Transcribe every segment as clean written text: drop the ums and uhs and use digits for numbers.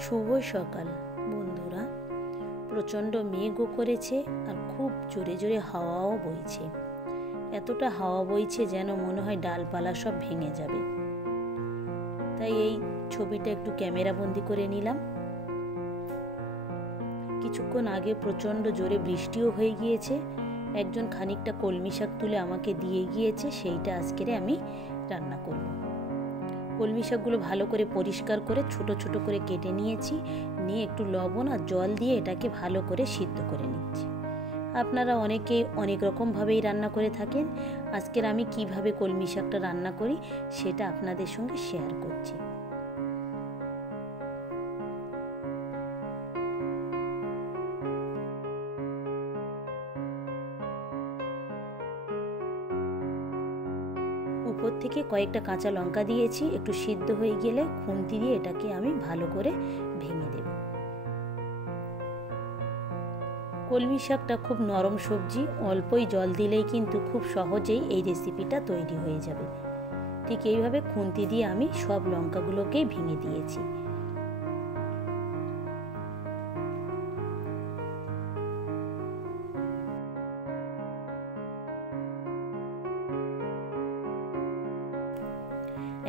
শুভ সকাল বন্ধুরা। প্রচণ্ড মেঘও করেছে আর খুব জোরে জোরে হাওয়াও বইছে। এতটা হাওয়া বইছে যেন মনে হয় ডালপালা সব ভেঙে যাবে। তাই এই ছবিটা একটু ক্যামেরা বন্দি করে নিলাম। কিছুক্ষণ আগে প্রচণ্ড জোরে বৃষ্টিও হয়ে গিয়েছে। একজন খানিকটা কলমি শাক তুলে আমাকে দিয়ে গিয়েছে, সেইটা আজকে আমি রান্না করব। কলমি শাকগুলো ভালো করে পরিষ্কার করে ছোট ছোট করে কেটে নিয়েছি, নিয়ে একটু লবণ আর জল দিয়ে এটাকে ভালো করে সিদ্ধ করে নিচ্ছি। আপনারা অনেকেই অনেক রকমভাবেই রান্না করে থাকেন। আজকের আমি কিভাবে কলমি শাকটা রান্না করি সেটা আপনাদের সঙ্গে শেয়ার করছি। উপর থেকে কয়েকটা কাঁচা লঙ্কা দিয়েছি, একটু সিদ্ধ হয়ে গেলে খুন্তি দিয়ে এটাকে আমি ভালো করে ভেঙে দেব। কলমি শাকটা খুব নরম সবজি, অল্পই জল দিলেই কিন্তু খুব সহজেই এই রেসিপিটা তৈরি হয়ে যাবে। ঠিক এইভাবে খুন্তি দিয়ে আমি সব লঙ্কাগুলোকেই ভেঙে দিয়েছি।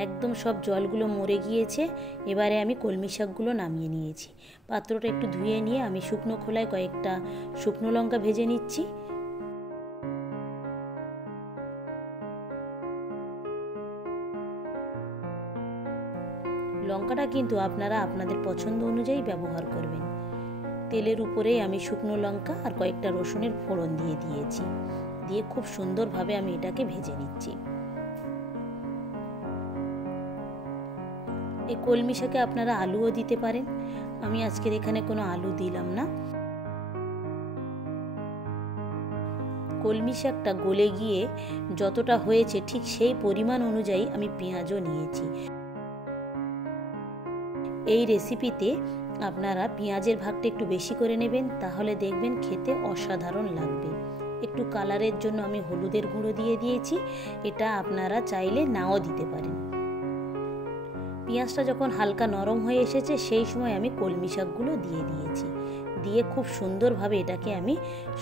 একদম সব জলগুলো মরে গিয়েছে। এবারে আমি কলমি শাকগুলো নামিয়ে নিয়েছি। পাত্রটা একটু ধুয়ে নিয়ে আমি শুকনো খোলায় কয়েকটা শুকনো লঙ্কা ভেজে নিচ্ছি। লঙ্কাটা কিন্তু আপনারা আপনাদের পছন্দ অনুযায়ী ব্যবহার করবেন। তেলের উপরেই আমি শুকনো লঙ্কা আর কয়েকটা রসুনের ফোড়ন দিয়ে দিয়েছি, দিয়ে খুব সুন্দরভাবে আমি এটাকে ভেজে নিচ্ছি। এই কলমি শাকে আপনারা আলুও দিতে পারেন, আমি আজকের এখানে কোনো আলু দিলাম না। কলমি শাকটা গলে গিয়ে যতটা হয়েছে ঠিক সেই পরিমাণ অনুযায়ী আমি পেঁয়াজও নিয়েছি। এই রেসিপিতে আপনারা পেঁয়াজের ভাগটা একটু বেশি করে নেবেন, তাহলে দেখবেন খেতে অসাধারণ লাগবে। একটু কালারের জন্য আমি হলুদের গুঁড়ো দিয়ে দিয়েছি, এটা আপনারা চাইলে নাও দিতে পারেন। পেঁয়াজটা যখন হালকা নরম হয়ে এসেছে সেই সময় আমি কলমি শাকগুলো দিয়ে দিয়েছি, দিয়ে খুব সুন্দরভাবে এটাকে আমি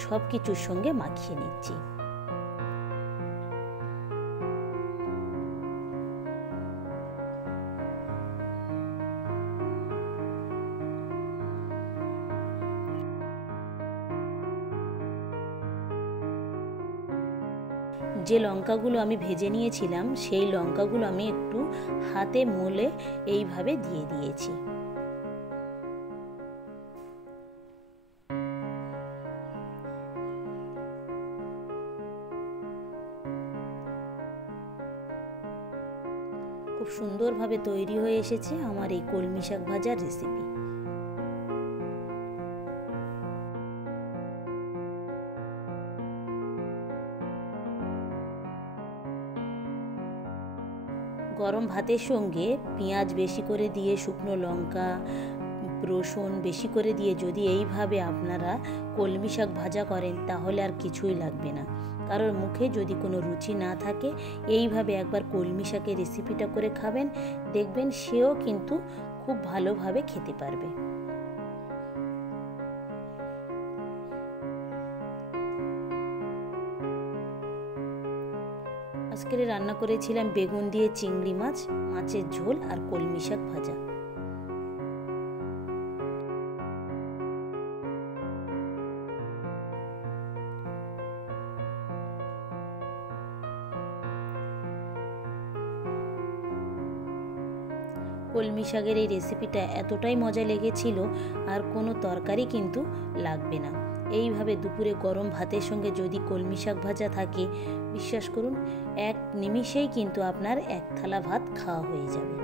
সব কিছুর সঙ্গে মাখিয়ে নিচ্ছি। যে লঙ্কাগুলো আমি ভেজে নিয়েছিলাম সেই লঙ্কাগুলো আমি একটু হাতে মলে এইভাবে দিয়ে দিয়েছি। খুব সুন্দরভাবে তৈরি হয়ে এসেছে আমার এই কলমি শাক ভাজার রেসিপি। গরম ভাতের সঙ্গে পেঁয়াজ বেশি করে দিয়ে, শুকনো লঙ্কা, রসুন বেশি করে দিয়ে যদি এইভাবে আপনারা কলমি শাক ভাজা করেন তাহলে আর কিছুই লাগবে না। কারোর মুখে যদি কোনো রুচি না থাকে, এইভাবে একবার কলমি শাকের রেসিপিটা করে খাবেন, দেখবেন সেও কিন্তু খুব ভালোভাবে খেতে পারবে। আজকে রান্না করেছিলাম বেগুন দিয়ে চিংড়ি মাছ, মাছের ঝোল আর কলমি শাক ভাজা। কলমি শাকের এই রেসিপিটা এতটাই মজা লেগেছিল আর কোনো তরকারি কিন্তু লাগবে না। এইভাবে দুপুরে গরম ভাতের সঙ্গে যদি কলমি শাক ভাজা থাকে, বিশ্বাস করুন এক নিমিষেই কিন্তু আপনার এক থালা ভাত খাওয়া হয়ে যাবে।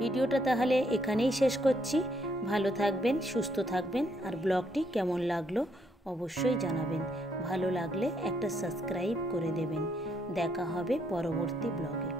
ভিডিওটা তাহলে এখানেই শেষ করছি। ভালো থাকবেন, সুস্থ থাকবেন, আর ব্লগটি কেমন লাগলো অবশ্যই জানাবেন। ভালো লাগলে একটা সাবস্ক্রাইব করে দেবেন। দেখা হবে পরবর্তী ব্লগে।